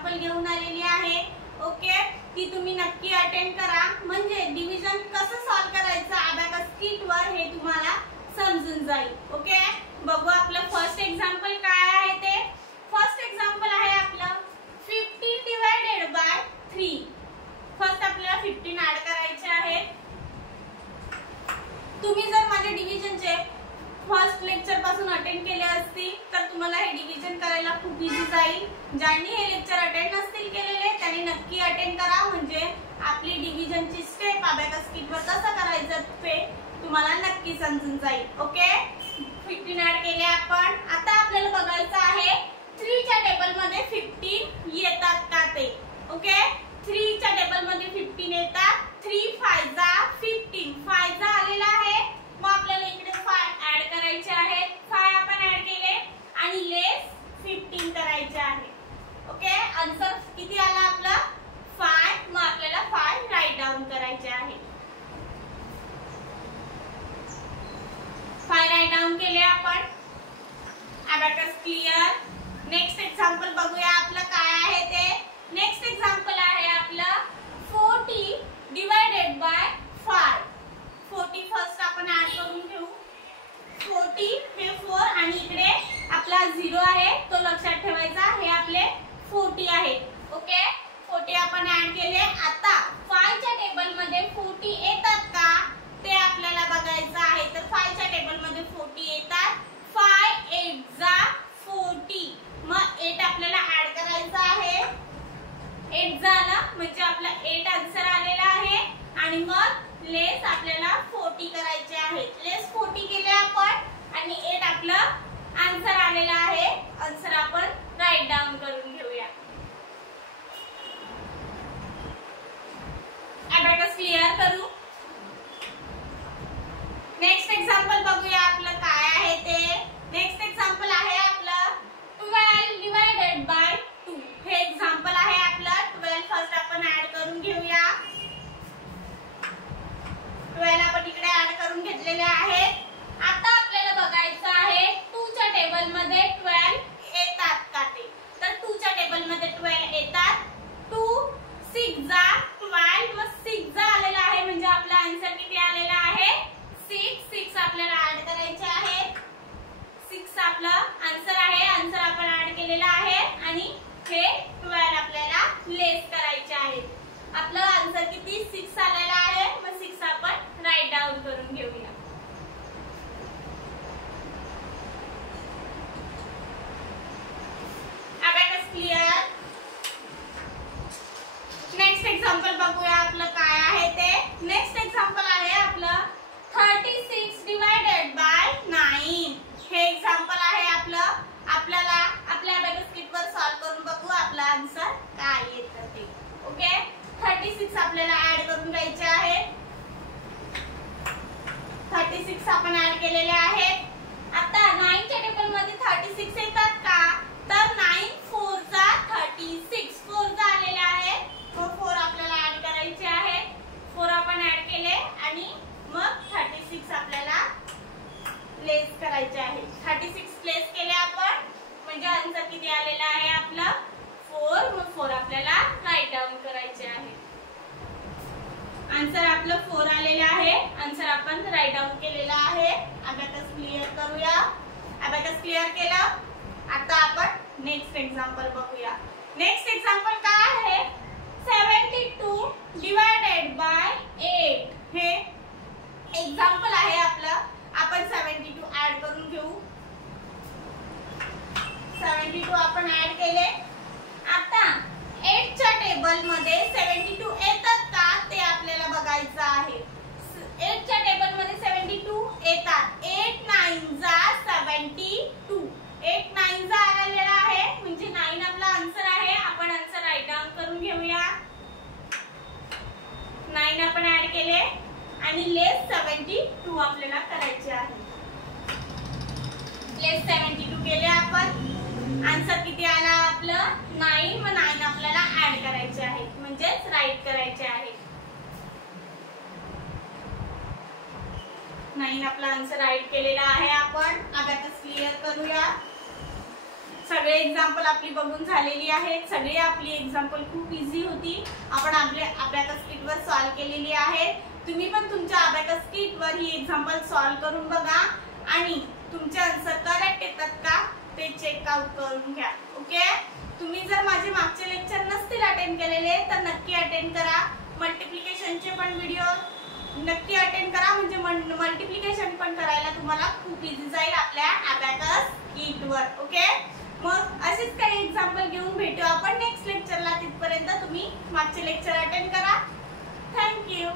Example घेऊन आलेली आहे. ओके, ती तुम्ही नक्की अटेंड करा, म्हणजे डिव्हिजन कसं सॉल्व करायचं अबॅकस किट वर हे तुम्हाला समजून जाईल. ओके, बघू आपलं फर्स्ट एक्झाम्पल काय आहे ते. फर्स्ट एक्झाम्पल आहे आपलं 15 डिवायडेड बाय 3. फर्स्ट आपल्याला 15 ऍड करायचे आहे. तुम्ही जर माझ्या डिव्हिजनचे फर्स्ट लेक्चर पासून अटेंड केले असतील तर तुम्हाला हे डिव्हिजन करायला खूप इझी जाईल. ज्यांनी हे लेक्चर अटेंड नसतील केलेले त्यांनी नक्की अटेंड करा, म्हणजे आपली डिव्हिजनची स्टेप अबॅकस किट वर कसं करायचं ते तुम्हाला नक्की समजून जाईल. ओके, 15 ऍड केले आपण. आता आपल्याला बघायचं आहे 3 च्या टेबल मध्ये 15 येतात का ते. ओके, 3 च्या टेबल मध्ये 15 येतात. 3 5 जा 15, 5 जा आलेला आहे. मग आपल्याला इकडे 5 ऍड करायचे आहेत. 5 आपण ऍड केले आणि लेस 15 करायचे आहे. ओके, आन्सर किती आला आपला 5. मग आपल्याला 5 राईट डाऊन करायचे आहे. 5 राईट डाऊन केले आपण. Abacus clear. नेक्स्ट एक्झाम्पल बघूया आपलं काय आहे ते. नेक्स्ट एक्झाम्पल आहे आपलं 40 डिवायडेड बाय 5. 40 फर्स्ट आपण ऍड करून घेऊ. 40 हे 4 आणि इकडे आपला 0 आहे तो लक्षात ठेवायचा. हे आपले 40 आहे. ओके, 40 आपण ऍड केले. आता 5 च्या टेबल मध्ये 40 येतात का ते आपल्याला बघायचं आहे. तर 5 च्या टेबल मध्ये 40 येतात. 5 8 जा 40. मग 8 आपल्याला ऍड करायचा आहे. 8 झालं म्हणजे आपला 8 आन्सर आलेला आहे. आणि मग लेस आपल्याला 40 करायचे आहे. लेस 40 केले आपण आणि 8 आपलं आन्सर आलेला आहे. आन्सर आपण राईट डाऊन करून घेऊया. अबॅकस क्लिअर करू. नेक्स्ट एक्झाम्पल बघूया आपलं काय आहे ते. नेक्स्ट एक्झाम्पल आहे आपलं 12 डिवायडेड बाय 2. हे एक्झाम्पल आहे आपलं. 12 फर्स्ट आपण ऍड करून घेऊया. 12 आपण इकडे ऍड करून घेतलेले आहेत. आता आपल्याला बघायचं आहे 2 च्या टेबल मध्ये 12 येतात का ते. तर 2 च्या टेबल मध्ये 12 येतात. 2 6 जा 12. मग 6 जा आलेला आहे म्हणजे आपला आन्सर किती आलेला आहे 6. 6 आपल्याला ऍड करायचे आहे. 6 आपलं आन्सर आहे. आन्सर आपण ऍड केलेला आहे आणि हे 12 आपल्याला लेस करायचे आहे. आपलं आन्सर किती 6 आलेला आहे. मग 6 आपण राईट डाऊन करून घेऊया. Abacus clear. नेक्स्ट एक्झाम्पल बघूया आपलं काय आहे ते. नेक्स्ट एक्झाम्पल आहे आपलं 36 डिवायडेड बाय 9. हे एक्झाम्पल आहे आपलं. आपल्याला आपल्या अबॅकस किट वर सॉल्व करून बघू आपला आन्सर काय येतं ते. ओके, 36 आपल्याला ऍड करून घ्यायचे आहे. 36 आपण ऍड केलेले आहेत. आता 9 च्या टेबल मध्ये 36 येतात का तर 9 4 जा 36. 4 जा आलेला आहे. मग 4 आपल्याला ऍड करायचे आहे. 4 आपण ऍड केले आणि मग 36 आपल्याला लेस करायचे आहे. 36 लेस केले आपण म्हणजे आन्सर किती आलेला आहे आपला 4. मग 4 आपल्याला राईट डाऊन करायचे आहे. आन्सर आपलं 4 आलेले आहे. आन्सर आपण राईट डाऊन केलेला आहे. अबॅकस क्लिअर करूया. अबॅकस क्लिअर केलं. आता आपण नेक्स्ट एक्झाम्पल बघूया. नेक्स्ट एक्झाम्पल काय आहे 72 डिवायडेड बाय 8. हे एक्झाम्पल आहे आपलं. आपण 72 ऍड करून घेऊ. 72 आपण ऍड केले. आता 8 च्या टेबल मध्ये 72 येतात का ते आपल्याला बघायचं आहे. 8 च्या टेबल मध्ये 72 येतात. 8 9 जा 72. 8 9 जा आलेला आहे म्हणजे 9 आपला आन्सर आहे. आपण आन्सर राईट डाऊन करून घेऊया. 9 आपण ऍड केले आणि लेस 72 आपल्याला करायचे आहे. लेस 72 केले आपण. आन्सर किती आला आपलं 9. मग 9 आपल्याला ऍड करायचे आहे म्हणजेच राईट करायचे आहे. 9 आपला आन्सर राईट केलेला आहे आपण. अबॅकस क्लिअर करूया. सगळे एक्झाम्पल आपली बघून झालेली आहेत. सगळे आपली एक्झाम्पल खूप इझी होती. आपण आपल्या अबॅकस किटवर सॉल्व केलेली आहे. तुम्ही पण तुमच्या अबॅकस किटवर ही एक्झाम्पल सॉल्व करून बघा आणि तुमचे आन्सर करेक्ट येतात का ते चेक आउट करून घ्या. ओके. तुम्ही जर माझे मागचे लेक्चर नसतील अटेंड केलेले तर नक्की अटेंड करा. मल्टिप्लिकेशनचे पण व्हिडिओ नक्की अटेंड करा, म्हणजे मल्टिप्लिकेशन पण करायला तुम्हाला खूप इझी जाईल आपल्या अबॅकस किटवर. ओके. मग असेच काही एक्झाम्पल घेऊन भेटू आपण नेक्स्ट लेक्चरला. तिथपर्यंत तुम्ही मागचे लेक्चर अटेंड करा. थँक्यू.